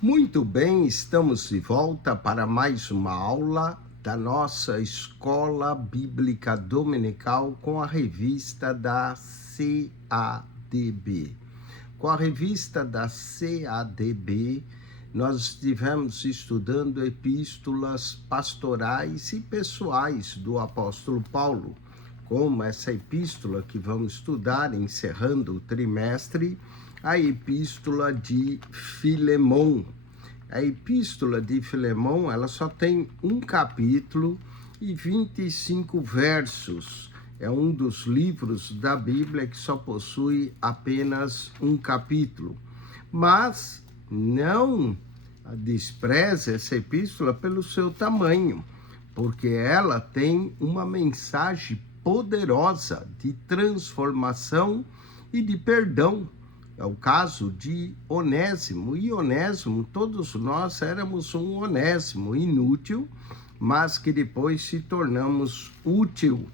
Muito bem, estamos de volta para mais uma aula da nossa Escola Bíblica Dominical com a revista da CADB. Com a revista da CADB, nós estivemos estudando epístolas pastorais e pessoais do apóstolo Paulo, como essa epístola que vamos estudar, encerrando o trimestre, a epístola de Filemon. A epístola de Filemon, ela só tem um capítulo e 25 versos. É um dos livros da Bíblia que só possui apenas um capítulo. Mas não despreze essa epístola pelo seu tamanho, porque ela tem uma mensagem poderosa de transformação e de perdão. É o caso de Onésimo. E Onésimo, todos nós éramos um Onésimo inútil, mas que depois se tornamos útil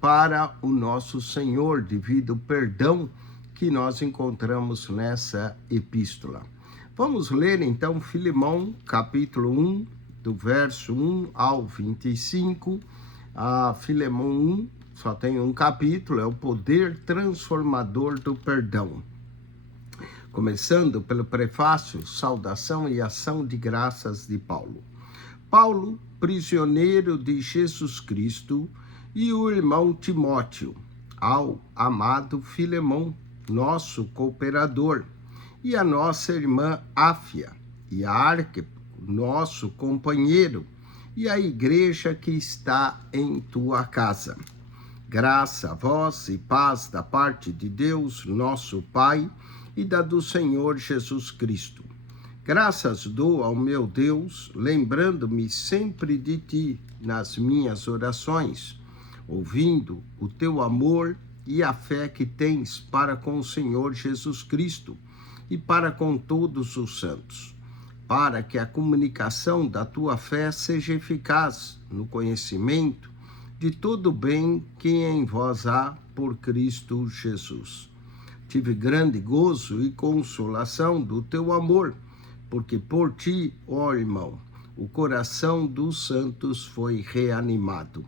para o nosso Senhor, devido ao perdão que nós encontramos nessa epístola. Vamos ler então Filemão, capítulo 1, do verso 1 ao 25. Filemão 1 só tem um capítulo, é o poder transformador do perdão. Começando pelo prefácio, saudação e ação de graças de Paulo. Paulo, prisioneiro de Jesus Cristo, e o irmão Timóteo, ao amado Filemão, nosso cooperador, e a nossa irmã Áfia, e a Arquipo, nosso companheiro, e a igreja que está em tua casa. Graça a vós e paz da parte de Deus, nosso Pai, e da do Senhor Jesus Cristo. Graças dou ao meu Deus, lembrando-me sempre de ti nas minhas orações, ouvindo o teu amor e a fé que tens para com o Senhor Jesus Cristo e para com todos os santos, para que a comunicação da tua fé seja eficaz no conhecimento de todo o bem que em vós há por Cristo Jesus. Tive grande gozo e consolação do teu amor, porque por ti, ó irmão, o coração dos santos foi reanimado.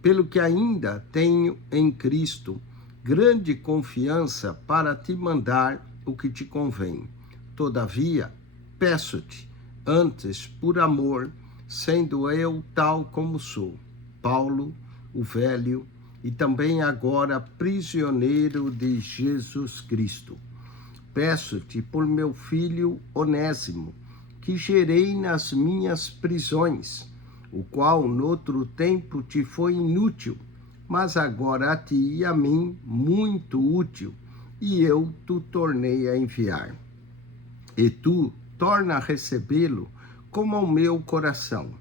Pelo que ainda tenho em Cristo grande confiança para te mandar o que te convém. Todavia, peço-te, antes por amor, sendo eu tal como sou, Paulo, o velho, e também agora prisioneiro de Jesus Cristo. Peço-te por meu filho Onésimo, que gerei nas minhas prisões, o qual noutro tempo te foi inútil, mas agora a ti e a mim muito útil, e eu te tornei a enviar. E tu torna a recebê-lo como ao meu coração.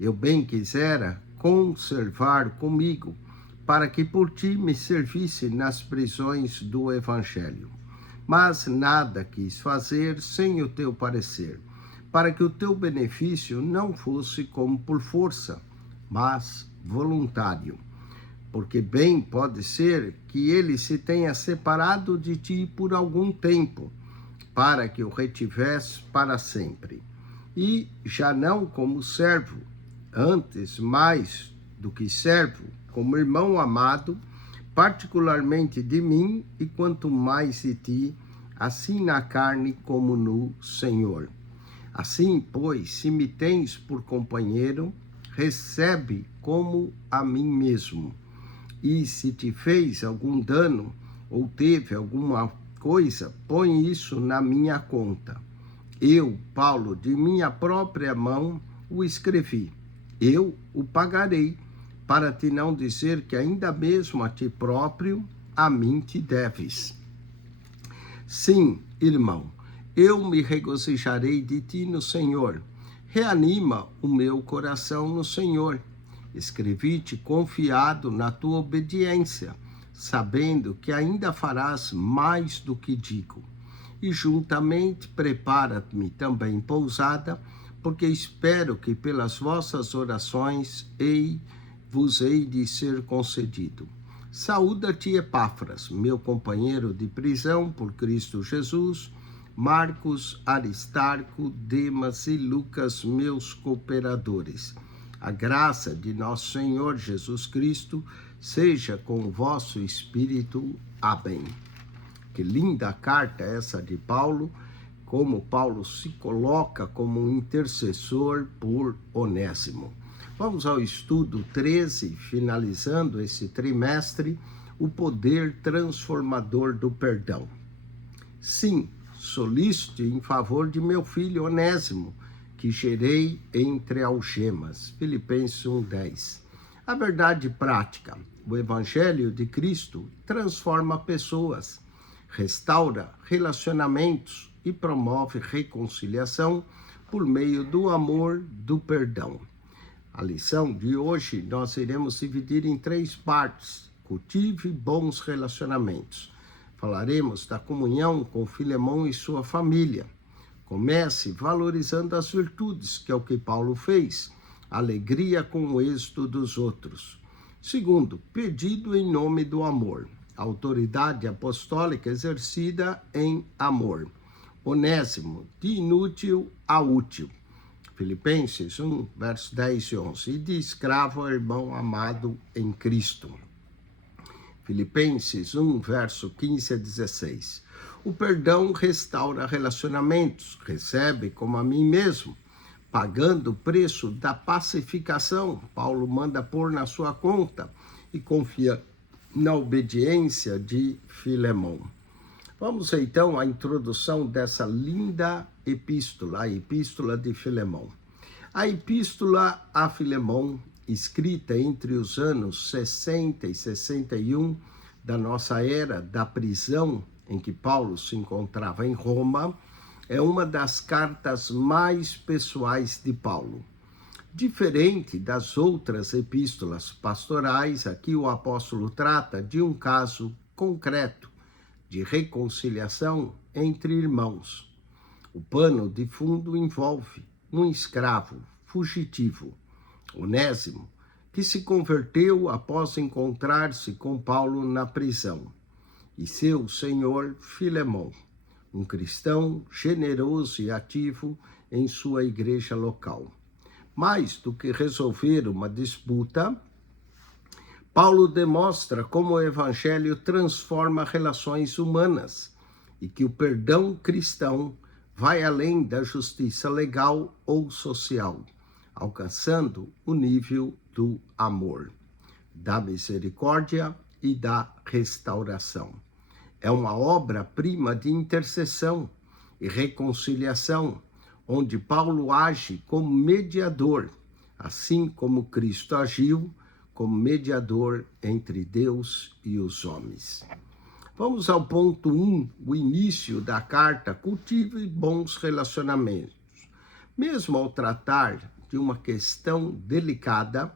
Eu bem quisera conservar comigo, para que por ti me servisse nas prisões do Evangelho. Mas nada quis fazer sem o teu parecer, para que o teu benefício não fosse como por força, mas voluntário. Porque bem pode ser que ele se tenha separado de ti por algum tempo, para que o retivesse para sempre. E já não como servo, antes mais do que servo, como irmão amado, particularmente de mim e quanto mais de ti, assim na carne como no Senhor. Assim, pois, se me tens por companheiro, recebe como a mim mesmo. E se te fez algum dano ou teve alguma coisa, põe isso na minha conta. Eu, Paulo, de minha própria mão o escrevi. Eu o pagarei, para te não dizer que ainda mesmo a ti próprio, a mim te deves. Sim, irmão, eu me regozijarei de ti no Senhor. Reanima o meu coração no Senhor. Escrevi-te confiado na tua obediência, sabendo que ainda farás mais do que digo. E juntamente prepara-me também pousada, porque espero que pelas vossas orações vos hei de ser concedido. Saúda-te, Epáfras, meu companheiro de prisão por Cristo Jesus, Marcos, Aristarco, Demas e Lucas, meus cooperadores. A graça de nosso Senhor Jesus Cristo seja com o vosso espírito. Amém. Que linda carta essa de Paulo, como Paulo se coloca como um intercessor por Onésimo. Vamos ao estudo 13, finalizando esse trimestre, o poder transformador do perdão. Sim, solicite em favor de meu filho Onésimo, que gerei entre algemas. Filipenses 1:10. A verdade prática, o Evangelho de Cristo transforma pessoas, restaura relacionamentos e promove reconciliação por meio do amor, do perdão. A lição de hoje nós iremos dividir em 3 partes. Cultive bons relacionamentos. Falaremos da comunhão com Filemão e sua família. Comece valorizando as virtudes, que é o que Paulo fez. Alegria com o êxito dos outros. Segundo, pedido em nome do amor. Autoridade apostólica exercida em amor. Onésimo, de inútil a útil. Filipenses 1, versos 10 e 11. E de escravo ao irmão amado em Cristo. Filipenses 1, verso 15 a 16. O perdão restaura relacionamentos, recebe como a mim mesmo, pagando o preço da pacificação. Paulo manda pôr na sua conta e confia na obediência de Filemão. Vamos então à introdução dessa linda epístola, a epístola de Filemão. A epístola a Filemão, escrita entre os anos 60 e 61 da nossa era da prisão em que Paulo se encontrava em Roma, é uma das cartas mais pessoais de Paulo. Diferente das outras epístolas pastorais, aqui o apóstolo trata de um caso concreto de reconciliação entre irmãos. O pano de fundo envolve um escravo fugitivo, Onésimo, que se converteu após encontrar-se com Paulo na prisão, e seu senhor Filemão, um cristão generoso e ativo em sua igreja local. Mais do que resolver uma disputa, Paulo demonstra como o evangelho transforma relações humanas e que o perdão cristão vai além da justiça legal ou social, alcançando o nível do amor, da misericórdia e da restauração. É uma obra-prima de intercessão e reconciliação, onde Paulo age como mediador, assim como Cristo agiu como mediador entre Deus e os homens. Vamos ao ponto 1, o início da carta. Cultive bons relacionamentos. Mesmo ao tratar de uma questão delicada,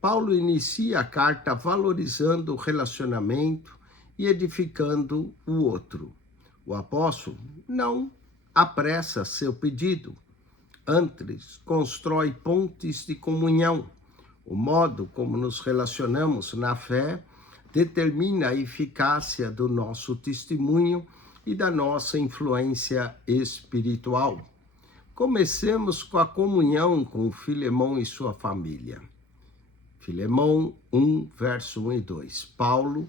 Paulo inicia a carta valorizando o relacionamento e edificando o outro. O apóstolo não apressa seu pedido, antes constrói pontes de comunhão. O modo como nos relacionamos na fé determina a eficácia do nosso testemunho e da nossa influência espiritual. Comecemos com a comunhão com Filemão e sua família. Filemão 1, verso 1 e 2. Paulo,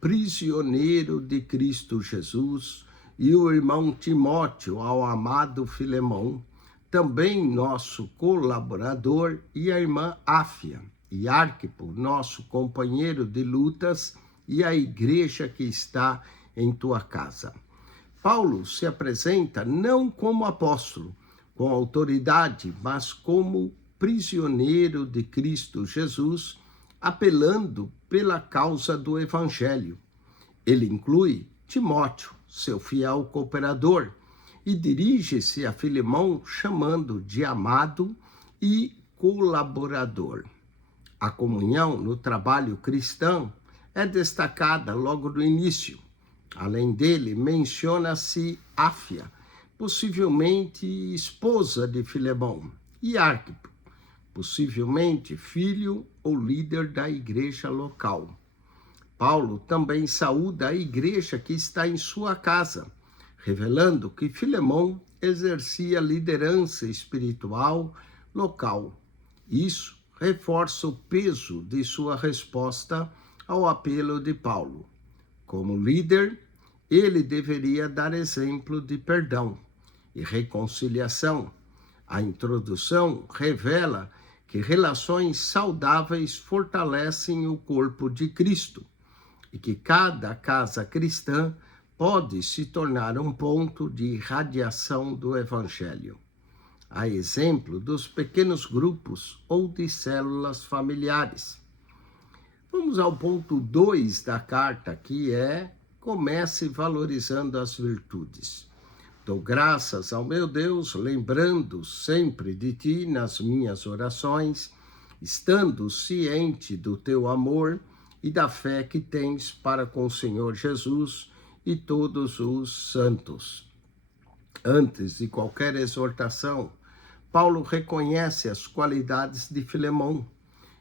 prisioneiro de Cristo Jesus, e o irmão Timóteo ao amado Filemão, também nosso colaborador, e a irmã Áfia, e Arquipo, nosso companheiro de lutas, e a igreja que está em tua casa. Paulo se apresenta não como apóstolo, com autoridade, mas como prisioneiro de Cristo Jesus, apelando pela causa do evangelho. Ele inclui Timóteo, seu fiel cooperador, e dirige-se a Filemão chamando de amado e colaborador. A comunhão no trabalho cristão é destacada logo no início. Além dele, menciona-se Áfia, possivelmente esposa de Filemão, e Arquipo, possivelmente filho ou líder da igreja local. Paulo também saúda a igreja que está em sua casa, revelando que Filemão exercia liderança espiritual local. Isso reforça o peso de sua resposta ao apelo de Paulo. Como líder, ele deveria dar exemplo de perdão e reconciliação. A introdução revela que relações saudáveis fortalecem o corpo de Cristo e que cada casa cristã pode se tornar um ponto de irradiação do Evangelho, a exemplo dos pequenos grupos ou de células familiares. Vamos ao ponto 2 da carta, que é: comece valorizando as virtudes. Dou graças ao meu Deus, lembrando sempre de ti nas minhas orações, estando ciente do teu amor e da fé que tens para com o Senhor Jesus e todos os santos. Antes de qualquer exortação, Paulo reconhece as qualidades de Filemão.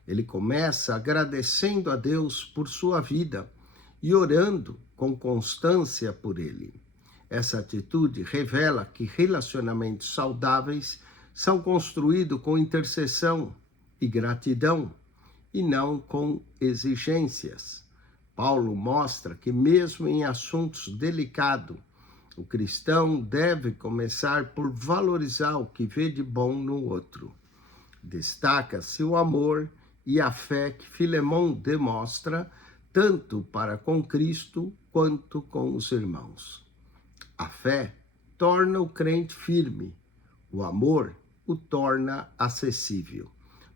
Ele começa agradecendo a Deus por sua vida e orando com constância por ele. Essa atitude revela que relacionamentos saudáveis são construídos com intercessão e gratidão, e não com exigências. Paulo mostra que mesmo em assuntos delicados, o cristão deve começar por valorizar o que vê de bom no outro. Destaca-se o amor e a fé que Filemão demonstra, tanto para com Cristo quanto com os irmãos. A fé torna o crente firme, o amor o torna acessível.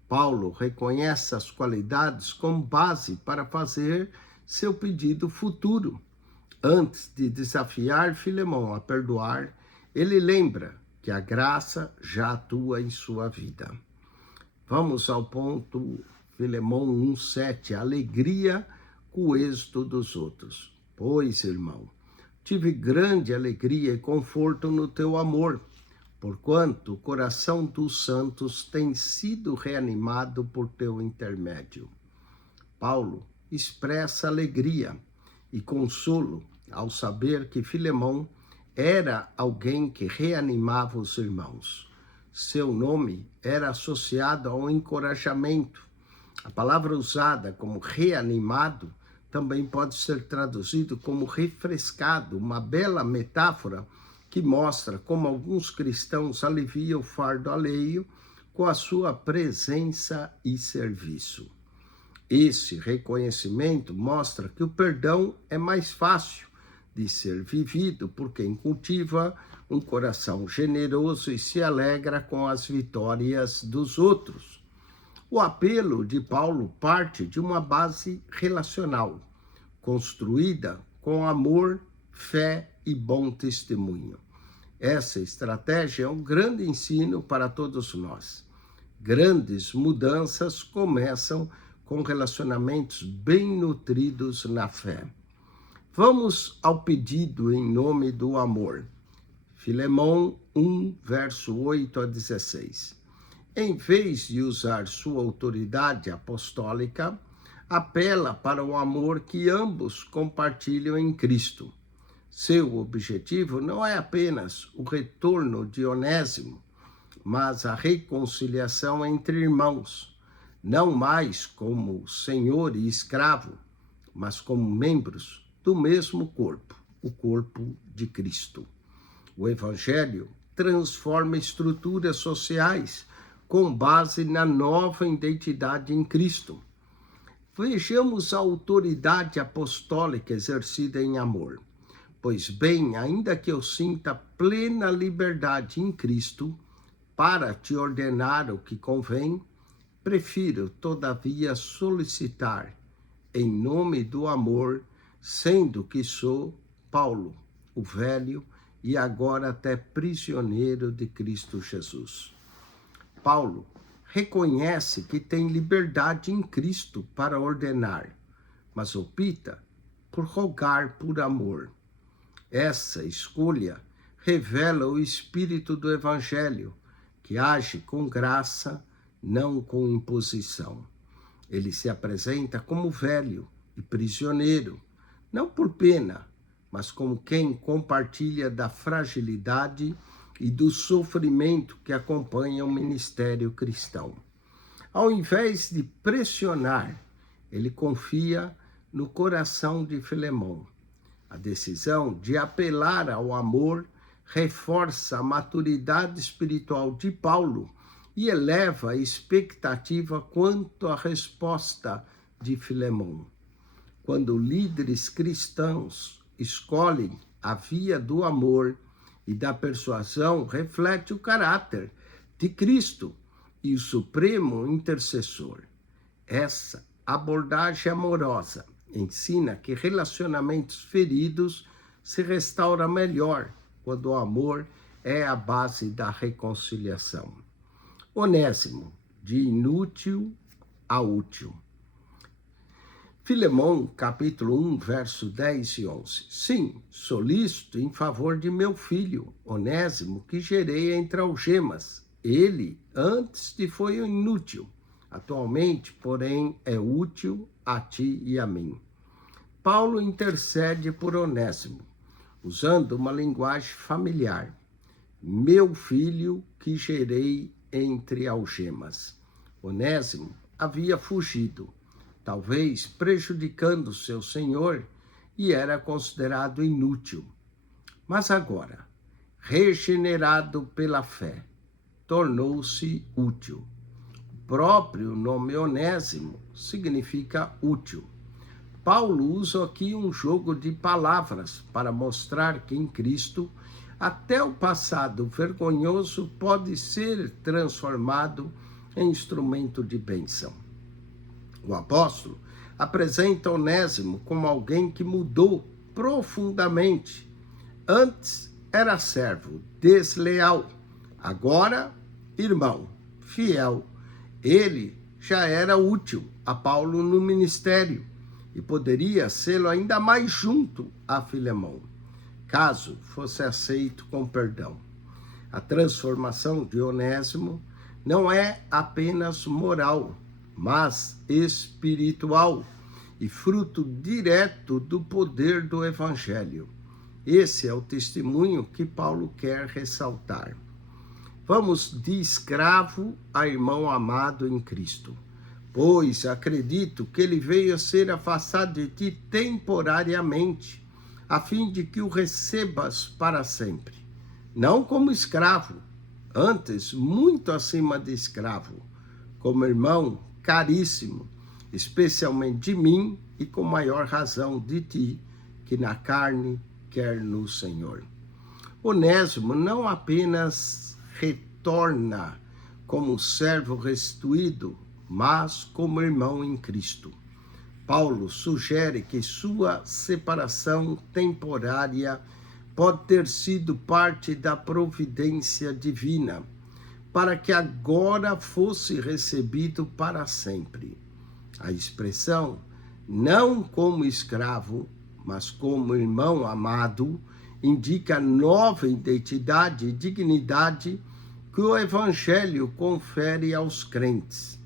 Paulo reconhece as qualidades como base para fazer seu pedido futuro. Antes de desafiar Filemão a perdoar, ele lembra que a graça já atua em sua vida. Vamos ao ponto Filemão 1,7, alegria com o êxito dos outros. Pois, irmão, tive grande alegria e conforto no teu amor, porquanto o coração dos santos tem sido reanimado por teu intermédio. Paulo expressa alegria e consolo ao saber que Filemão era alguém que reanimava os irmãos. Seu nome era associado ao encorajamento. A palavra usada como reanimado também pode ser traduzido como refrescado, uma bela metáfora que mostra como alguns cristãos aliviam o fardo alheio com a sua presença e serviço. Esse reconhecimento mostra que o perdão é mais fácil de ser vivido por quem cultiva um coração generoso e se alegra com as vitórias dos outros. O apelo de Paulo parte de uma base relacional, construída com amor, fé e bom testemunho. Essa estratégia é um grande ensino para todos nós. Grandes mudanças começam com relacionamentos bem nutridos na fé. Vamos ao pedido em nome do amor. Filemão 1, verso 8 a 16. Em vez de usar sua autoridade apostólica, apela para o amor que ambos compartilham em Cristo. Seu objetivo não é apenas o retorno de Onésimo, mas a reconciliação entre irmãos, não mais como senhor e escravo, mas como membros do mesmo corpo, o corpo de Cristo. O Evangelho transforma estruturas sociais com base na nova identidade em Cristo. Vejamos a autoridade apostólica exercida em amor. Pois bem, ainda que eu sinta plena liberdade em Cristo para te ordenar o que convém, prefiro, todavia, solicitar, em nome do amor, sendo que sou Paulo, o velho, e agora até prisioneiro de Cristo Jesus. Paulo reconhece que tem liberdade em Cristo para ordenar, mas opta por rogar por amor. Essa escolha revela o espírito do Evangelho, que age com graça, não com imposição. Ele se apresenta como velho e prisioneiro, não por pena, mas como quem compartilha da fragilidade e do sofrimento que acompanha o ministério cristão. Ao invés de pressionar, ele confia no coração de Filemão. A decisão de apelar ao amor reforça a maturidade espiritual de Paulo e eleva a expectativa quanto à resposta de Filemão. Quando líderes cristãos escolhem a via do amor e da persuasão, reflete o caráter de Cristo e o supremo intercessor. Essa abordagem amorosa ensina que relacionamentos feridos se restauram melhor quando o amor é a base da reconciliação. Onésimo, de inútil a útil. Filemão, capítulo 1, verso 10 e 11. Sim, solícito em favor de meu filho, Onésimo, que gerei entre algemas. Ele antes te foi inútil, atualmente, porém, é útil a ti e a mim. Paulo intercede por Onésimo, usando uma linguagem familiar. Meu filho que gerei entre algemas. Onésimo havia fugido, talvez prejudicando seu senhor, e era considerado inútil. Mas agora, regenerado pela fé, tornou-se útil. O próprio nome Onésimo significa útil. Paulo usa aqui um jogo de palavras para mostrar que em Cristo até o passado vergonhoso pode ser transformado em instrumento de bênção. O apóstolo apresenta Onésimo como alguém que mudou profundamente. Antes era servo, desleal. Agora, irmão, fiel. Ele já era útil a Paulo no ministério e poderia sê-lo ainda mais junto a Filemão, caso fosse aceito com perdão. A transformação de Onésimo não é apenas moral, mas espiritual e fruto direto do poder do Evangelho. Esse é o testemunho que Paulo quer ressaltar. Vamos de escravo a irmão amado em Cristo, pois acredito que ele veio a ser afastado de ti temporariamente, a fim de que o recebas para sempre. Não como escravo, antes muito acima de escravo, como irmão caríssimo, especialmente de mim e com maior razão de ti, que na carne quer no Senhor. Onésimo não apenas retorna como servo restituído, mas como irmão em Cristo. Paulo sugere que sua separação temporária pode ter sido parte da providência divina, para que agora fosse recebido para sempre. A expressão, não como escravo, mas como irmão amado, indica nova identidade e dignidade que o Evangelho confere aos crentes.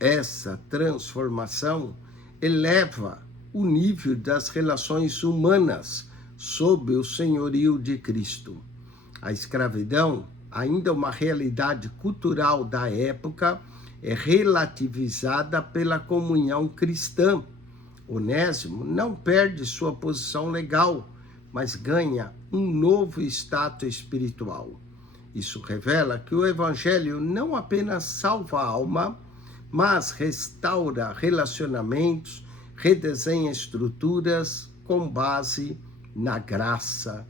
Essa transformação eleva o nível das relações humanas sob o senhorio de Cristo. A escravidão, ainda uma realidade cultural da época, é relativizada pela comunhão cristã. Onésimo não perde sua posição legal, mas ganha um novo status espiritual. Isso revela que o Evangelho não apenas salva a alma, mas restaura relacionamentos, redesenha estruturas com base na graça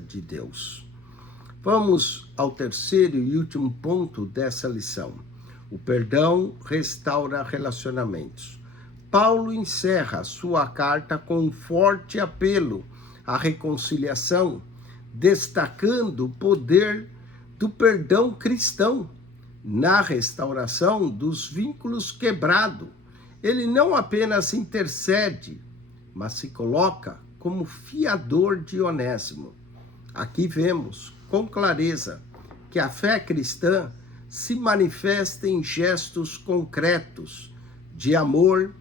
de Deus. Vamos ao terceiro e último ponto dessa lição. O perdão restaura relacionamentos. Paulo encerra sua carta com um forte apelo à reconciliação, destacando o poder do perdão cristão na restauração dos vínculos quebrados. Ele não apenas intercede, mas se coloca como fiador de Onésimo. Aqui vemos com clareza que a fé cristã se manifesta em gestos concretos de amor,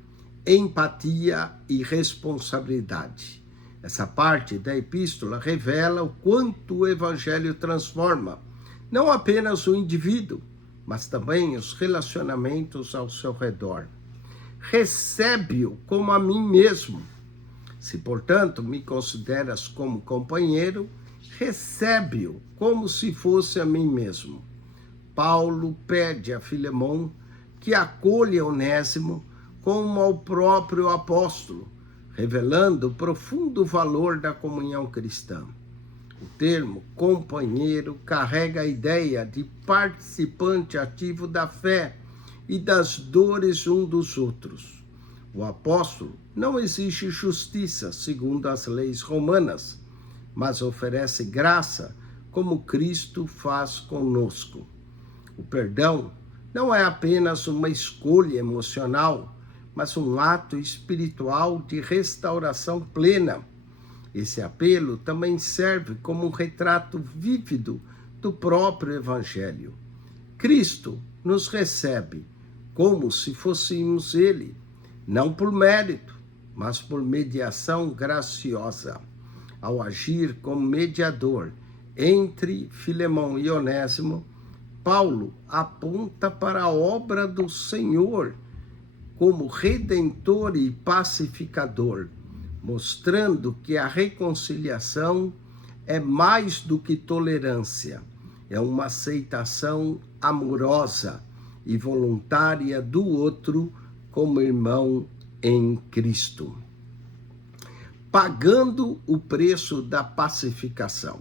empatia e responsabilidade. Essa parte da epístola revela o quanto o evangelho transforma não apenas o indivíduo, mas também os relacionamentos ao seu redor. Recebe-o como a mim mesmo. Se, portanto, me consideras como companheiro, recebe-o como se fosse a mim mesmo. Paulo pede a Filemão que acolha Onésimo como ao próprio apóstolo, revelando o profundo valor da comunhão cristã. O termo companheiro carrega a ideia de participante ativo da fé e das dores um dos outros. O apóstolo não exige justiça segundo as leis romanas, mas oferece graça como Cristo faz conosco. O perdão não é apenas uma escolha emocional, mas um ato espiritual de restauração plena. Esse apelo também serve como um retrato vívido do próprio Evangelho. Cristo nos recebe como se fôssemos Ele, não por mérito, mas por mediação graciosa. Ao agir como mediador entre Filemão e Onésimo, Paulo aponta para a obra do Senhor como redentor e pacificador, mostrando que a reconciliação é mais do que tolerância, é uma aceitação amorosa e voluntária do outro como irmão em Cristo. Pagando o preço da pacificação.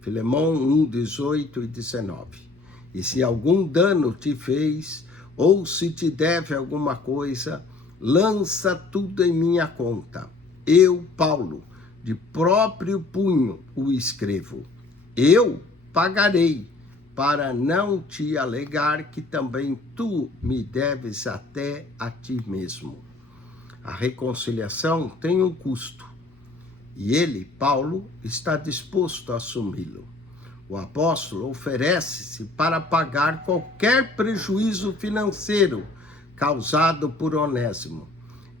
Filemão 1, 18 e 19. E se algum dano te fez, ou se te deve alguma coisa, lança tudo em minha conta. Eu, Paulo, de próprio punho o escrevo. Eu pagarei, para não te alegar que também tu me deves até a ti mesmo. A reconciliação tem um custo, e ele, Paulo, está disposto a assumi-lo. O apóstolo oferece-se para pagar qualquer prejuízo financeiro causado por Onésimo.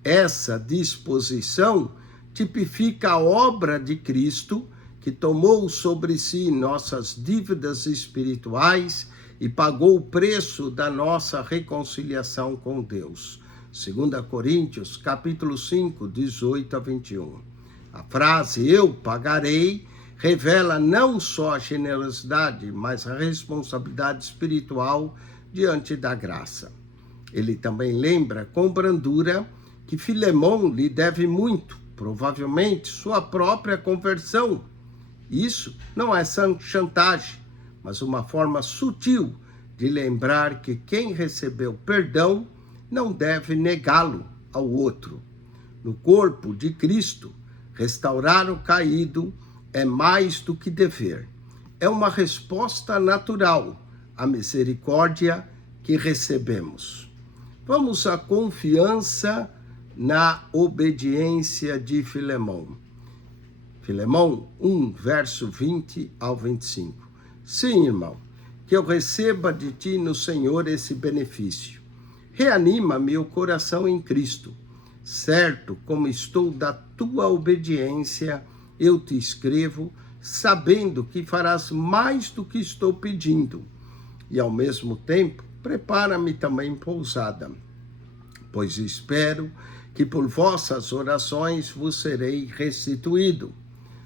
Essa disposição tipifica a obra de Cristo, que tomou sobre si nossas dívidas espirituais e pagou o preço da nossa reconciliação com Deus. 2 Coríntios, capítulo 5, 18 a 21. A frase "eu pagarei" revela não só a generosidade, mas a responsabilidade espiritual diante da graça. Ele também lembra com brandura que Filemão lhe deve muito, provavelmente sua própria conversão. Isso não é chantagem, mas uma forma sutil de lembrar que quem recebeu perdão não deve negá-lo ao outro. No corpo de Cristo, restaurar o caído é mais do que dever. É uma resposta natural à misericórdia que recebemos. Vamos à confiança na obediência de Filemão. Filemão 1, verso 20 ao 25. Sim, irmão, que eu receba de ti no Senhor esse benefício. Reanima meu coração em Cristo. Certo como estou da tua obediência, eu te escrevo, sabendo que farás mais do que estou pedindo. E ao mesmo tempo, prepara-me também pousada, pois espero que por vossas orações vos serei restituído.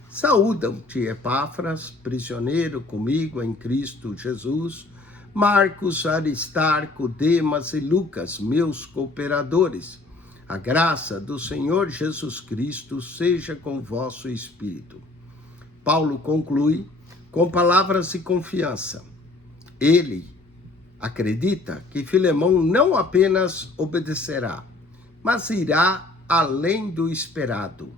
Saúdam-te, Epáfras, prisioneiro comigo em Cristo Jesus, Marcos, Aristarco, Demas e Lucas, meus cooperadores. A graça do Senhor Jesus Cristo seja com vosso espírito. Paulo conclui com palavras de confiança. Ele acredita que Filemão não apenas obedecerá, mas irá além do esperado.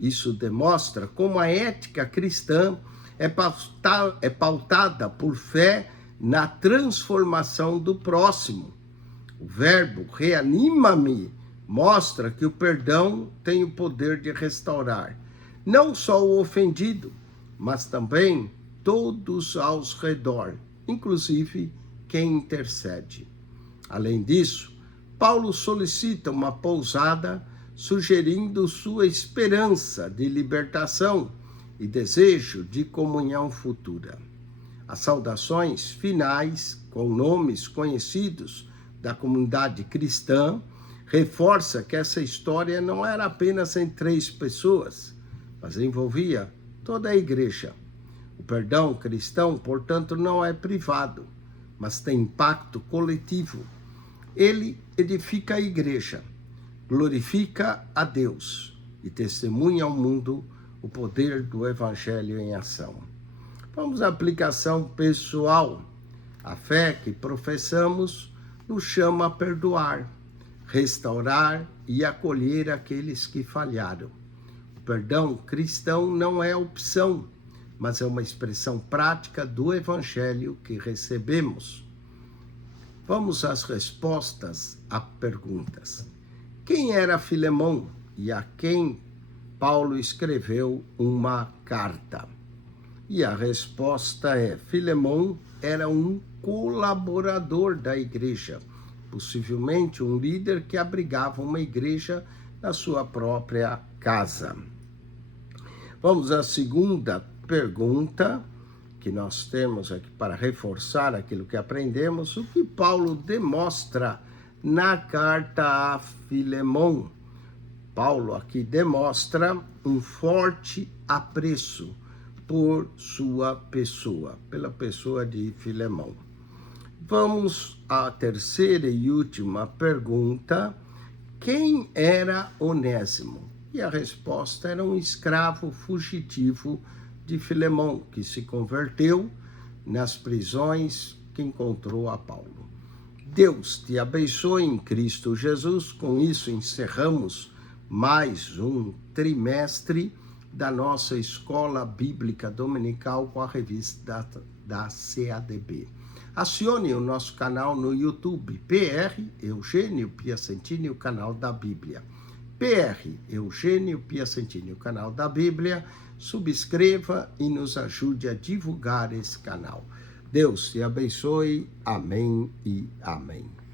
Isso demonstra como a ética cristã é pautada por fé na transformação do próximo. O verbo reanima-me mostra que o perdão tem o poder de restaurar não só o ofendido, mas também todos ao redor, inclusive quem intercede. Além disso, Paulo solicita uma pousada sugerindo sua esperança de libertação e desejo de comunhão futura. As saudações finais, com nomes conhecidos da comunidade cristã, reforça que essa história não era apenas em 3 pessoas, mas envolvia toda a igreja. O perdão cristão, portanto, não é privado, mas tem impacto coletivo. Ele edifica a igreja, glorifica a Deus e testemunha ao mundo o poder do Evangelho em ação. Vamos à aplicação pessoal. A fé que professamos nos chama a perdoar, restaurar e acolher aqueles que falharam. O perdão cristão não é opção, mas é uma expressão prática do Evangelho que recebemos. Vamos às respostas a perguntas. Quem era Filemão e a quem Paulo escreveu uma carta? E a resposta é: Filemão era um colaborador da igreja, possivelmente um líder que abrigava uma igreja na sua própria casa. Vamos à segunda pergunta que nós temos aqui para reforçar aquilo que aprendemos. O que Paulo demonstra na carta a Filemão? Paulo aqui demonstra um forte apreço por sua pessoa, pela pessoa de Filemão. Vamos à terceira e última pergunta. Quem era Onésimo? E a resposta era um escravo fugitivo de Filemão, que se converteu nas prisões que encontrou a Paulo. Deus te abençoe em Cristo Jesus. Com isso encerramos mais um trimestre da nossa Escola Bíblica Dominical com a revista da CADB. Acione o nosso canal no YouTube, PR Eugênio Piacentini, o canal da Bíblia. PR Eugênio Piacentini, o canal da Bíblia. Subscreva e nos ajude a divulgar esse canal. Deus te abençoe. Amém e amém.